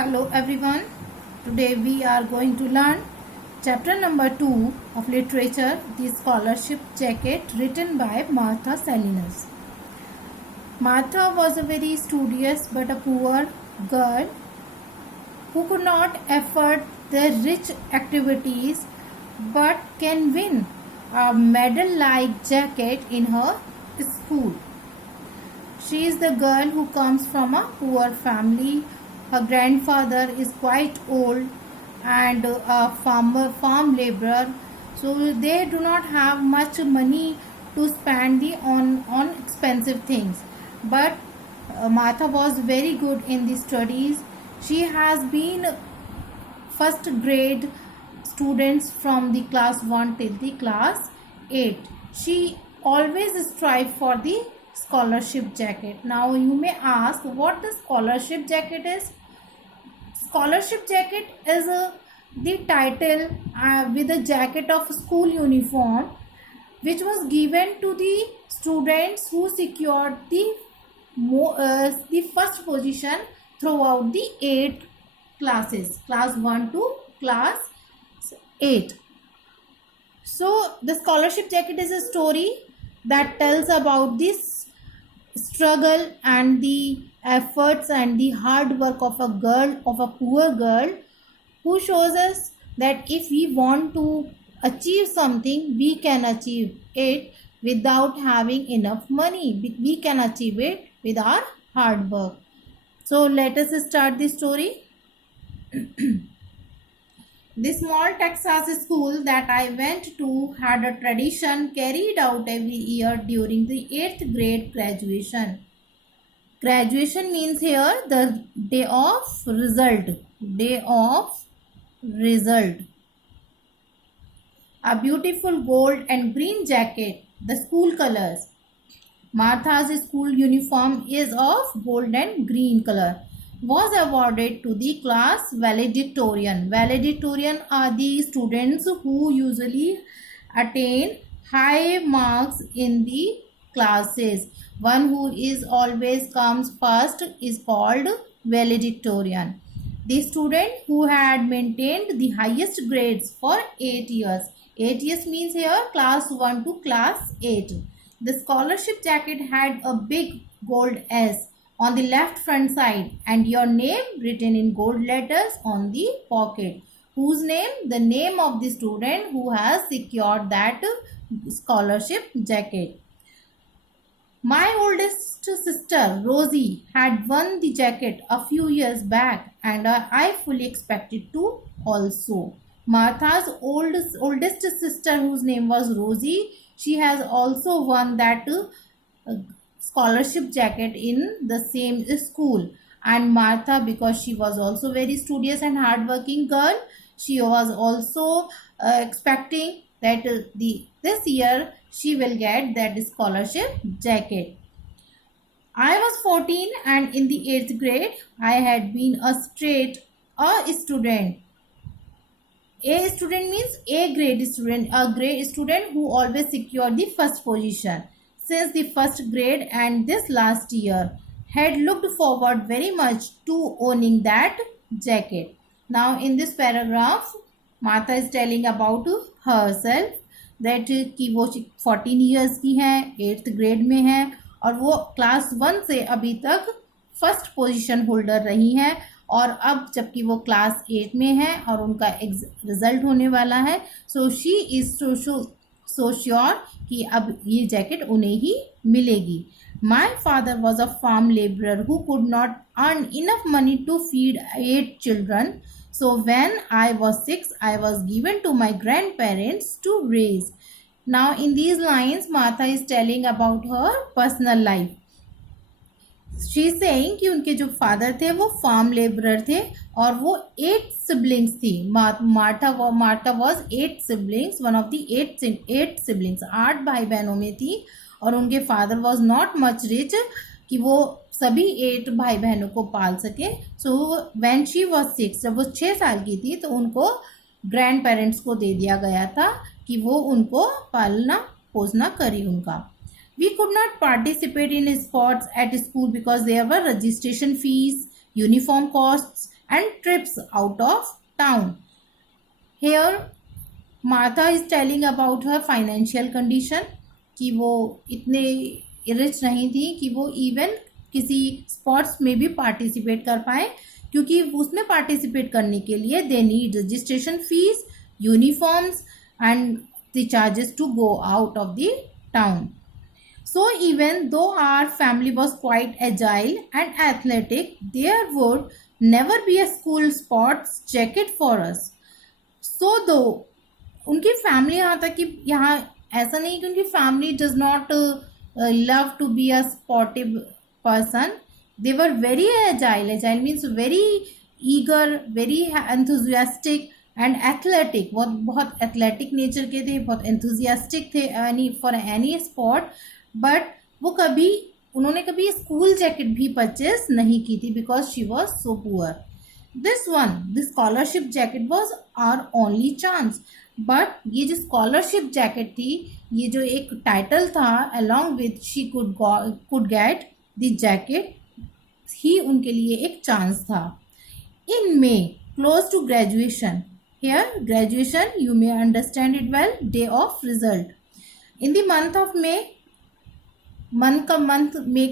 Hello everyone. Today we are going to learn chapter number 2 of literature, The Scholarship Jacket, written by Martha Salinas. Martha was a very studious but a poor girl who could not afford the rich activities but can win a medal-like jacket in her school. She is the girl who comes from a poor family. Her grandfather is quite old and a farm laborer, so they do not have much money to spend on expensive things. But Martha was very good in the studies. She has been first grade students from the class 1 till the class 8. She always strive for the scholarship jacket. Now you may ask what the scholarship jacket is. Scholarship jacket is the title with a jacket of school uniform which was given to the students who secured the first position throughout the 8 classes, class 1 to class 8. So the scholarship jacket is a story that tells about this struggle and the efforts and the hard work of a girl, of a poor girl, who shows us that if we want to achieve something, we can achieve it without having enough money. We can achieve it with our hard work. So let us start the story. The small Texas school that I went to had a tradition carried out every year during the 8th grade graduation. Graduation means here the day of result. Day of result. A beautiful gold and green jacket, the school colors. Martha's school uniform is of gold and green color, was awarded to the class valedictorian. Valedictorian are the students who usually attain high marks in the classes. One who is always comes first is called valedictorian. The student who had maintained the highest grades for 8 years. 8 years means here class 1 to class 8. The scholarship jacket had a big gold S on the left front side and your name written in gold letters on the pocket. Whose name? The name of the student who has secured that scholarship jacket. My oldest sister Rosie had won the jacket a few years back and I fully expected to also. Martha's oldest sister, whose name was Rosie, she has also won that scholarship jacket in the same school. And Martha, because she was also very studious and hardworking girl, she was also expecting that this year she will get that scholarship jacket. I was 14 and in the 8th grade I had been a student. A student means a grade student, a grade student who always secured the first position. Since the first grade and this last year had looked forward very much to owning that jacket. Now in this paragraph, Martha is telling about herself that कि वो 14 years की है, 8th grade में है और वो class 1 से अभी तक फर्स्ट पोजीशन होल्डर रही हैं और अब जबकि वो क्लास 8 में है और उनका रिजल्ट होने वाला है, so she is so sure कि अब ये जैकेट उन्हें ही मिलेगी. My father was a farm labourer who could not earn enough money to feed 8 children. So when I was 6, I was given to my grandparents to raise. Now in these lines, Martha is telling about her personal life. She is saying कि उनके जो father थे वो farm labourer थे और वो 8 siblings थी. Martha was 8 siblings, one of the 8 siblings. 8 भाई बहनों में थी और उनके father was not much rich कि वो सभी 8 भाई बहनों को पाल सके. सो व्हेन शी वाज 6, जब वो 6 साल की थी तो उनको ग्रैंड पेरेंट्स को दे दिया गया था कि वो उनको पालना पोसना करें उनका. We could not participate in sports at school because there were registration fees, uniform costs and trips out of town. Here Martha is telling about her financial condition कि वो इतने रिच नहीं थी कि वो इवन किसी स्पोर्ट्स में भी पार्टिसिपेट कर पाए, क्योंकि उसमें पार्टिसिपेट करने के लिए they need registration fees, uniforms and the charges to go out of the town. So even though our family was quite agile and athletic, there would never be a school sports jacket for us. So though उनकी family यहाँ तक कि यहाँ ऐसा नहीं कि उनकी family does not love to be a sportive person. They were very agile. Agile means very eager, very enthusiastic and athletic. बहुत एथलेटिक नेचर के थे, बहुत एंथुजियास्टिक थे any for any sport. But वो उन्होंने कभी स्कूल जैकेट भी purchase नहीं की थी because she was so poor. This scholarship jacket was our only chance. But ये जो स्कॉलरशिप जैकेट थी, ये जो एक टाइटल था along with she could get the jacket, ही उनके लिए एक चांस था. In May close to graduation. Here graduation you may understand it well, day of result. In the month of May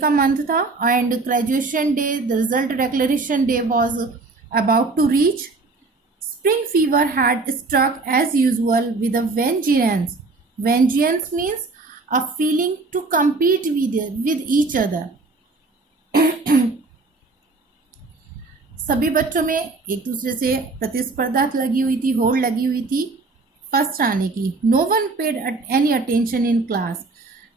का मंथ था and graduation day, the result declaration day was about to reach. Spring fever had struck as usual with a vengeance. Vengeance means a feeling to compete with each other. सभी बच्चों में एक दूसरे से प्रतिस्पर्धा लगी हुई थी, होड़ लगी हुई थी फर्स्ट आने की. No one paid any attention in class.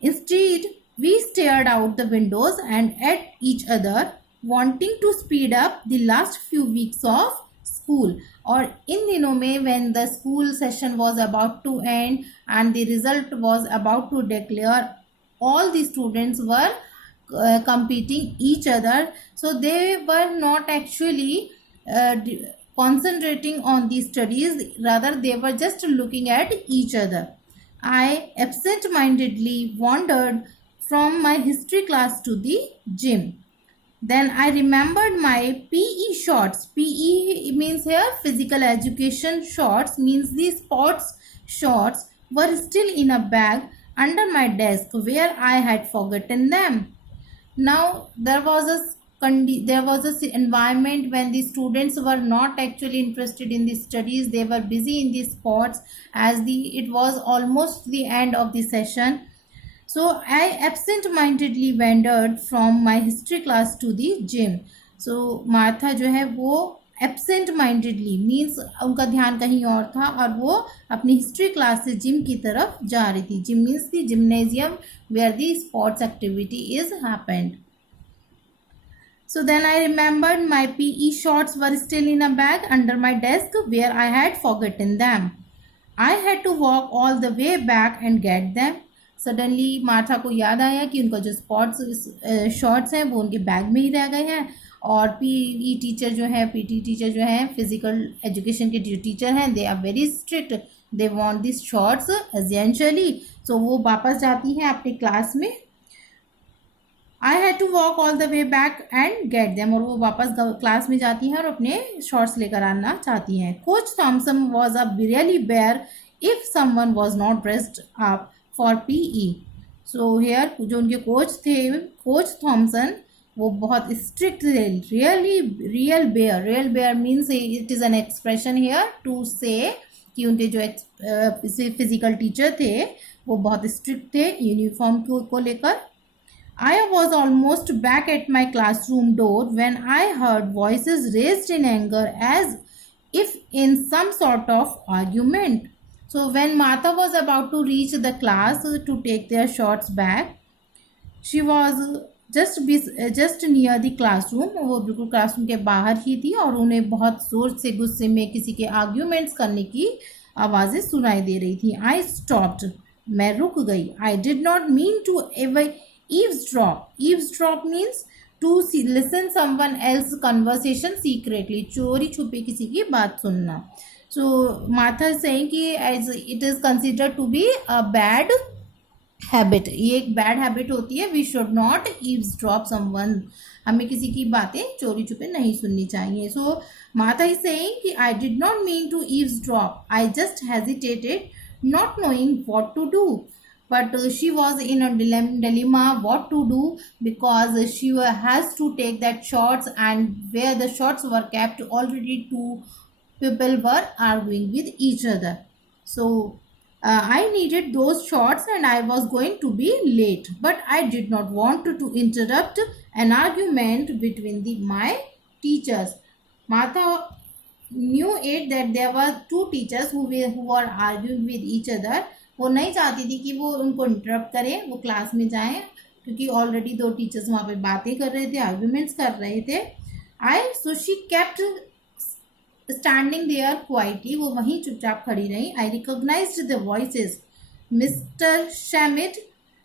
Instead, we stared out the windows and at each other, wanting to speed up the last few weeks of school. और इन दिनों में when the school session was about to end and the result was about to declare, all the students were competing each other, so they were not actually concentrating on the studies, rather they were just looking at each other. I absent-mindedly wandered from my history class to the gym. Then I remembered my PE shorts. PE means here physical education shorts, means the sports shorts were still in a bag under my desk where I had forgotten them. Now there was a environment when the students were not actually interested in the studies. They were busy in the sports as it was almost the end of the session. So I absent-mindedly wandered from my history class to the gym. So Martha जो है वो absent-mindedly means उनका ध्यान कहीं और था और वो अपनी हिस्ट्री क्लास से जिम की तरफ जा रही थी. Gym means the gymnasium where the sports activity is happened. So then I remembered my PE shorts were still in a bag under my desk where I had forgotten them. I had to walk all the way back and get them. Suddenly Martha को याद आया कि उनका जो sports shorts हैं वो उनके bag में ही रह गए हैं. और पीटी टीचर जो है फिजिकल एजुकेशन के जो टीचर हैं, they are very strict. They want this shorts essentially. So वो वापस जाती हैं अपने क्लास में. I had to walk all the way back and get them. और वो वापस क्लास में जाती हैं और अपने शॉर्ट्स लेकर आना चाहती हैं. Coach Thomson was a really bear if someone was not dressed up for PE. So here जो उनके कोच थे, कोच थॉमसन, वो बहुत स्ट्रिक्ट थे. Real bare means it is an expression here to say कि उनके जो फिजिकल टीचर थे वो बहुत स्ट्रिक्ट थे यूनिफॉर्म को लेकर. I was almost back at my classroom door when I heard voices raised in anger as if in some sort of argument. So when Martha was about to reach the class to take their shorts back, she was just near the classroom. वो बिल्कुल classroom के बाहर ही थी और उन्हें बहुत जोर से गुस्से में किसी के आर्ग्यूमेंट्स करने की आवाज़ें सुनाई दे रही थी. I stopped. मैं रुक गई. I did not mean to ever eavesdrop. Eavesdrop means to listen someone else conversation secretly. चोरी छुपे किसी की बात सुनना. So Martha is saying कि as it is considered to be a bad habit, ये एक बैड हैबिट होती है. We should not eavesdrop someone. हमें किसी की बातें चोरी छुपे नहीं सुननी चाहिए. सो माता इज सेइंग कि I did not mean to eavesdrop, I just hesitated, not knowing what to do. But she was in a dilemma what to do, because she has to take that shots, and where the shots were kept, already two people were arguing with each other. So I needed those shots and I was going to be late, but I did not want to interrupt an argument between my teachers. Martha knew it that there were two teachers who were arguing with each other. वो नहीं चाहती थी कि वो उनको interrupt करें, वो class में जाएं, क्योंकि ऑलरेडी दो टीचर्स वहाँ पे बातें कर रहे थे, आर्ग्यूमेंट्स कर रहे थे. So she kept standing there quietly, वो वहीं चुपचाप खड़ी रही. I recognised the voices, Mr Schmidt,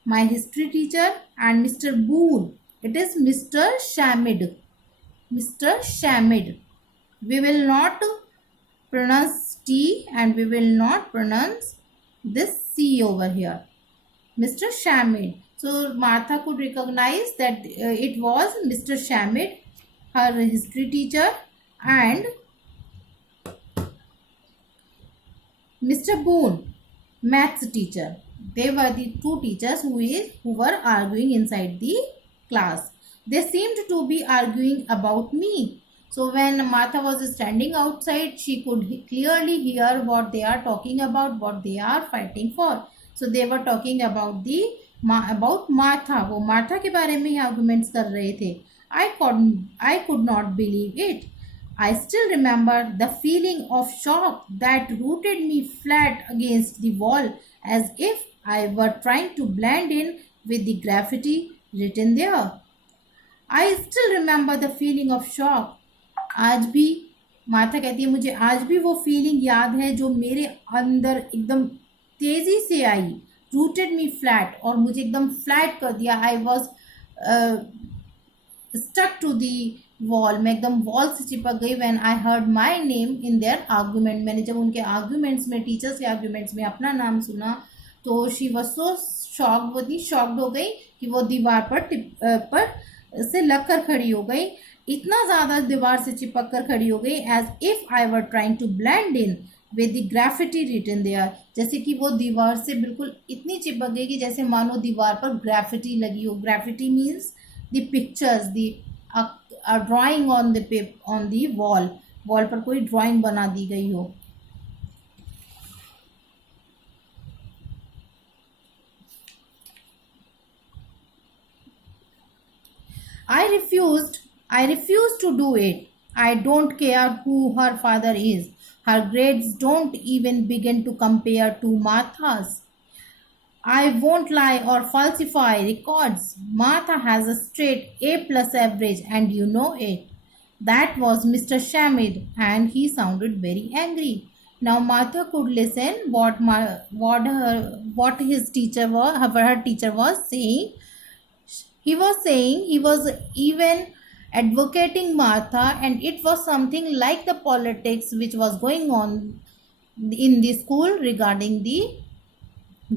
my history teacher, and Mr Boone. It is Mr Schmidt, Mr Schmidt. We will not pronounce T and we will not pronounce this C over here. Mr. Shamid. So Martha could recognize that it was Mr. Shamid, her history teacher, and Mr. Boone, maths teacher. They were the two teachers who were arguing inside the class. They seemed to be arguing about me. So when Martha was standing outside, she could clearly hear what they are talking about, what they are fighting for. So they were talking about about Martha. वो Martha के बारे में ही arguments कर रहे थे. I could not believe it. I still remember the feeling of shock that rooted me flat against the wall, as if I were trying to blend in with the graffiti written there. I still remember the feeling of shock. आज भी माता कहती है मुझे आज भी वो feeling याद है जो मेरे अंदर एकदम तेजी से आई. रूटेड मी फ्लैट, और मुझे एकदम फ्लैट कर दिया. I was stuck to the wall, मैं एकदम वॉल से चिपक गई. When I heard my name in their argument, मैंने जब उनके आर्ग्यूमेंट्स में, टीचर्स के आर्ग्यूमेंट्स में अपना नाम सुना, तो शी वॉज सो शॉक्ड, वो इतनी शॉक्ड हो गई कि वो दीवार पर से लग कर खड़ी हो गई. इतना ज़्यादा दीवार से चिपक कर खड़ी हो गई, as if I were trying to blend in with the graffiti written there. जैसे कि वो दीवार से बिल्कुल इतनी चिपक गई कि जैसे मानो दीवार पर ग्राफिटी लगी हो. Graffiti means the pictures, the drawing on the wall, wall पर कोई ड्राइंग बना दी गई हो. I refused to do it. I don't care who her father is. Her grades don't even begin to compare to Martha's. I won't lie or falsify records. Martha has a straight A+ average, and you know it. That was Mr. Shamid, and he sounded very angry. Now Martha could listen what his teacher was, her teacher was saying. He was even advocating Martha, and it was something like the politics which was going on in the school regarding the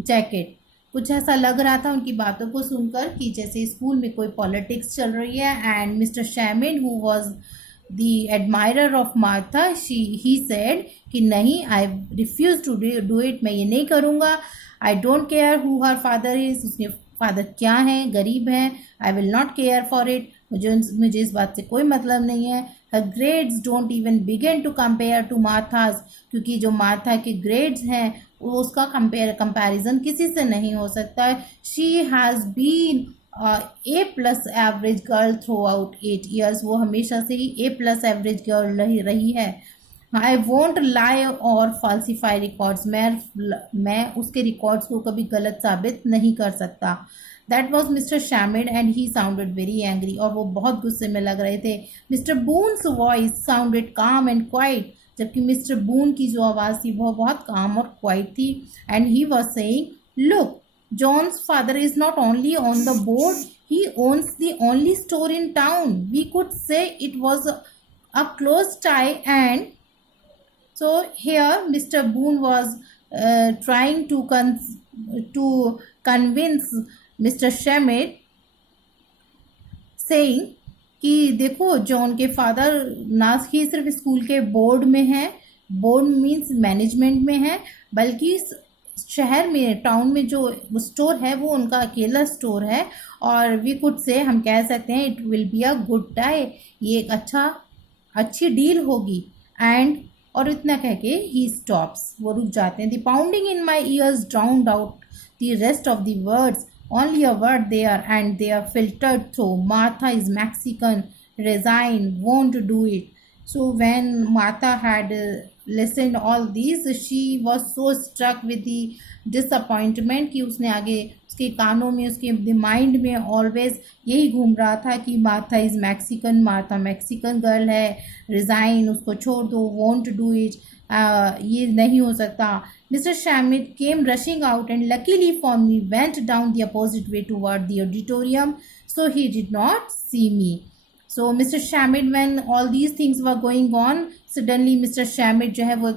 jacket. कुछ ऐसा लग रहा था उनकी बातों को सुनकर कि जैसे स्कूल में कोई पॉलिटिक्स चल रही है. And Mr Schmidt, who was the admirer of Martha, he said कि नहीं, I refuse to do it, मैं ये नहीं करूँगा. I don't care who her father is, उसके फादर क्या हैं, गरीब हैं. I will not care for it, मुझे इस बात से कोई मतलब नहीं है. Her grades don't even begin to compare to Martha's, क्योंकि जो मार्था के ग्रेड्स हैं वो उसका कंपैरिजन किसी से नहीं हो सकता है. She has been A+ average girl throughout 8 years. वो हमेशा से ही A+ एवरेज गर्ल रही है. आई वोंट लाई और फॉल्सीफाई रिकॉर्ड्स, मैं उसके रिकॉर्ड्स को कभी गलत साबित नहीं कर सकता. That was Mr Schmidt and he sounded very angry, और वो बहुत गुस्से में लग रहे थे. Mr Boone's voice sounded calm and quiet, जबकि मिस्टर बून की जो आवाज़ थी वो बहुत काम और क्वाइट थी. And he was saying, look, John's father is not only on the board, he owns the only store in town. We could say it was a close tie. And so here Mr. Boone was trying to convince Mr. Schmidt, saying कि देखो John के father ना ही सिर्फ school के board में है, board means management में है, बल्कि शहर में, टाउन में जो स्टोर है वो उनका अकेला स्टोर है, और वी कुड से, हम कह सकते हैं, it will be a good tie, ये एक अच्छी डील होगी। एंड और इतना कह के ही स्टॉप्स, वो रुक जाते हैं। The pounding in my years drowned out the rest of the words, only a word there, and they are filtered through. Martha is Mexican, resign, won't do it. So when Martha had listened all these, she was so struck with the disappointment कि उसने आगे उसके कानों में, उसके mind में always यही घूम रहा था कि Martha is Mexican, Martha Mexican girl है, रिज़ाइन, उसको छोड़ दो, वॉन्ट डू इट, ये नहीं हो सकता। Mr. Shamit came rushing out and luckily for me went down the opposite way toward the auditorium, so he did not see me. So Mr. Shamit, when all these things were going on, suddenly Mr. Shamit जो है वो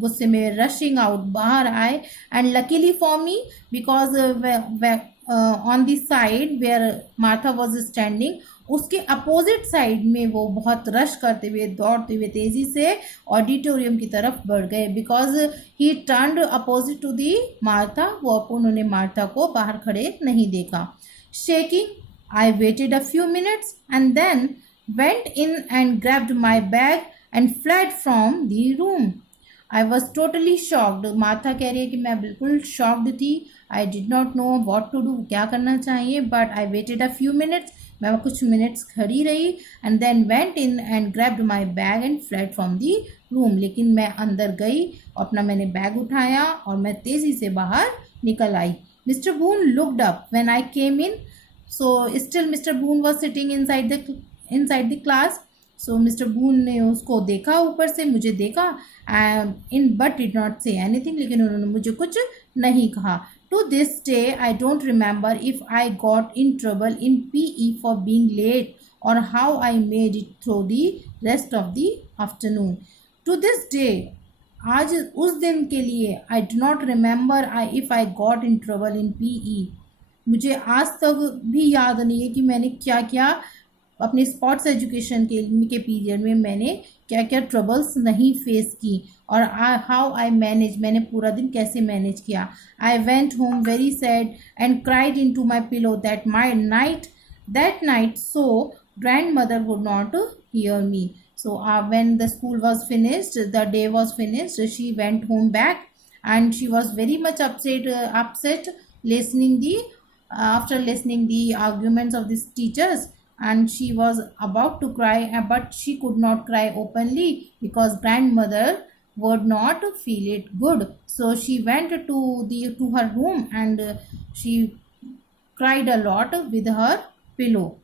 गुस्से में rushing out बाहर आए, and luckily for me because on the side where Martha was standing, उसके opposite side में वो बहुत रश करते हुए, दौड़ते हुए तेजी से ऑडिटोरियम की तरफ बढ़ गए, because he turned opposite to the Martha, वो उन्होंने मार्था को बाहर खड़े नहीं देखा। Shaking, I waited a few minutes and then went in and grabbed my bag and fled from the room. I was totally shocked. Martha कह रही है कि मैं बिल्कुल शॉक्ड थी, I did not know what to do, क्या करना चाहिए, but I waited a few minutes, मैं कुछ मिनट्स खड़ी रही, and then went in and grabbed my bag and fled from the room. लेकिन मैं अंदर गई, अपना मैंने बैग उठाया और मैं तेज़ी से बाहर निकल आई। Mr Boone looked up when I came in, so still Mr Boone was sitting inside the class. So Mr Boone ने उसको देखा, ऊपर से मुझे देखा, in but did not say anything, लेकिन उन्होंने मुझे कुछ नहीं कहा। To this day, I don't remember if I got in trouble in PE for being late or how I made it through the rest of the afternoon. To this day, आज उस दिन के लिए I do not remember if I got in trouble in PE. मुझे आज तक भी याद नहीं है कि मैंने क्या क्या अपने स्पोर्ट्स एजुकेशन के पीरियड में मैंने क्या क्या ट्रबल्स नहीं फेस की, और हाउ आई मैनेज, मैंने पूरा दिन कैसे मैनेज किया। I went home very sad and cried into my pillow that night so grandmother would not hear me. So when the school was finished, the day was finished, she went home back and she was very much upset after listening the arguments of these teachers, and she was about to cry, but she could not cry openly because grandmother would not feel it good. So she went to her room and she cried a lot with her pillow.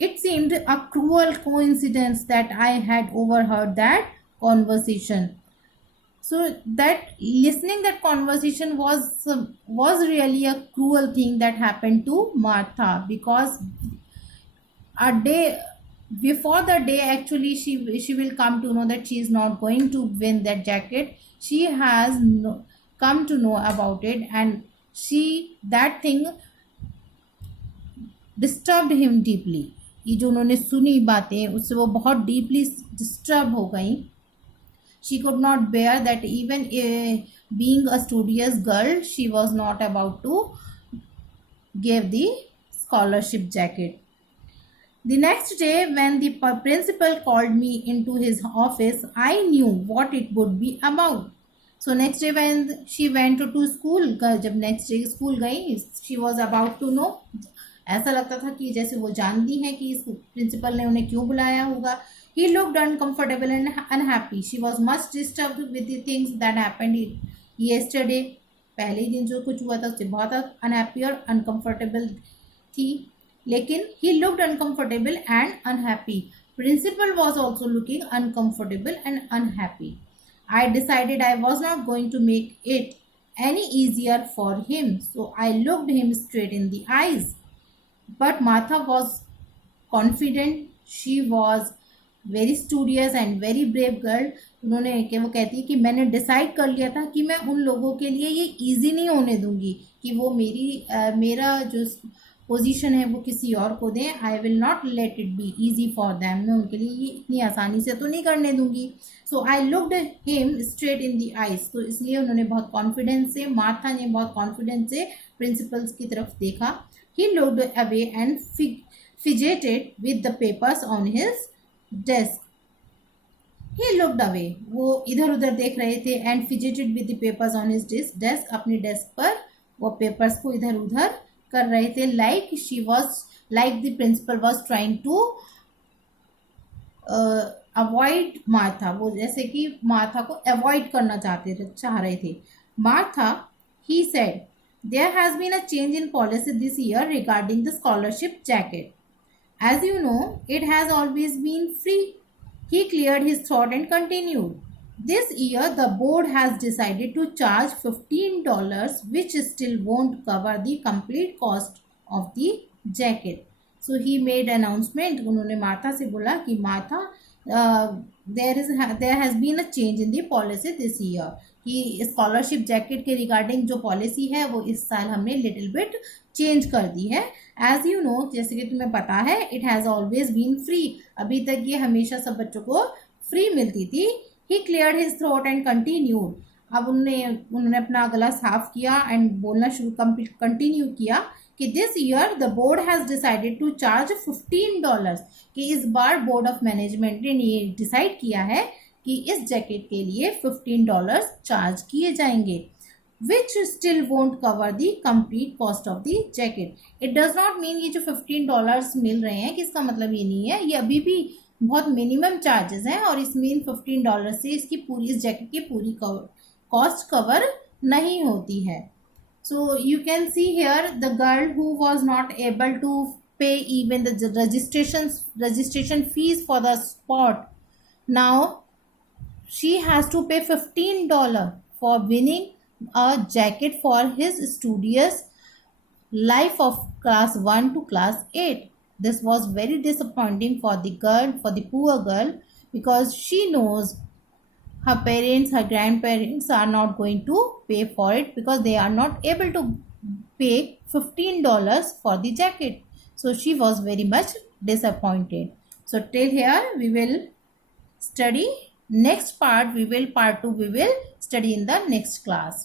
It seemed a cruel coincidence that I had overheard that conversation. So that listening that conversation was really a cruel thing that happened to Martha, because a day before the day actually she will come to know that she is not going to win that jacket. She has come to know about it, and that thing disturbed him deeply. ये जो उन्होंने सुनी बातें, उससे वो बहुत deeply disturb हो गई। She could not bear that even being a studious girl, she was not about to give the scholarship jacket. The next day, when the principal called me into his office, I knew what it would be about. So next day when she went to school, जब next day school गई, she was about to know. ऐसा लगता था कि जैसे वो जानती हैं कि इस प्रिंसिपल ने उन्हें क्यों बुलाया होगा। He looked uncomfortable and unhappy. She was much disturbed with the things that happened yesterday. पहले ही दिन जो कुछ हुआ था उससे बहुत अनहैप्पी और अनकंफर्टेबल थी। लेकिन he looked uncomfortable and unhappy. Principal was also looking uncomfortable and unhappy. I decided I was not going to make it any easier for him, so I looked him straight in the eyes. But Martha was confident. She was very studious and very brave girl. उन्होंने कि वो कहती है कि मैंने decide कर लिया था कि मैं उन लोगों के लिए ये इजी नहीं होने दूंगी कि वो मेरा जो पोजीशन है वो किसी और को दें। आई will not let it be easy for them, मैं उनके लिए ये इतनी आसानी से तो नहीं करने दूंगी। So I looked him straight in the eyes, तो इसलिए उन्होंने बहुत कॉन्फिडेंस से, मार्था ने बहुत कॉन्फिडेंस से प्रिंसिपल्स की तरफ देखा। He looked away and fidgeted with the papers on his desk. He looked away, वो इधर उधर देख रहे थे, and fidgeted with the papers on his desk, अपनी डेस्क पर वो पेपर्स को इधर उधर कर रहे थे। Like the principal was trying to avoid Martha, वो जैसे कि मार्था को अवॉइड करना चाह रहे थे। Martha, he said, there has been a change in policy this year regarding the scholarship jacket. As you know, it has always been free. He cleared his throat and continued. This year, the board has decided to charge $15, which still won't cover the complete cost of the jacket. So he made announcement. उन्होंने Martha से बोला कि Martha, there has been a change in the policy this year, कि scholarship jacket के regarding जो policy है वो इस साल हमने लिटिल बिट चेंज कर दी है। एज यू नो, जैसे कि तुम्हें पता है, it has always been free, अभी तक ये हमेशा सब बच्चों को फ्री मिलती थी। ही cleared his throat and continued, अब उन्होंने अपना गला साफ किया एंड बोलना कंटिन्यू किया कि this year the board has decided to charge $15, कि इस बार बोर्ड ऑफ मैनेजमेंट ने ये डिसाइड किया है कि इस जैकेट के लिए $15 चार्ज किए जाएंगे, which still won't cover the complete cost of the jacket. It does not mean ये जो $15 मिल रहे हैं कि इसका मतलब ये नहीं है, ये अभी भी बहुत मिनिमम चार्जेस हैं और इस मीन $15 से इस जैकेट की पूरी कॉस्ट कवर नहीं होती है। So you can see here the girl who was not able to pay even the registration fees for the spot, now she has to pay $15 for winning a jacket for his studious life of class 1 to class 8. This was very disappointing for the poor girl, because she knows her parents, her grandparents are not going to pay for it because they are not able to pay $15 for the jacket. So she was very much disappointed. So till here we will study. Next part, part 2 we will study in the next class.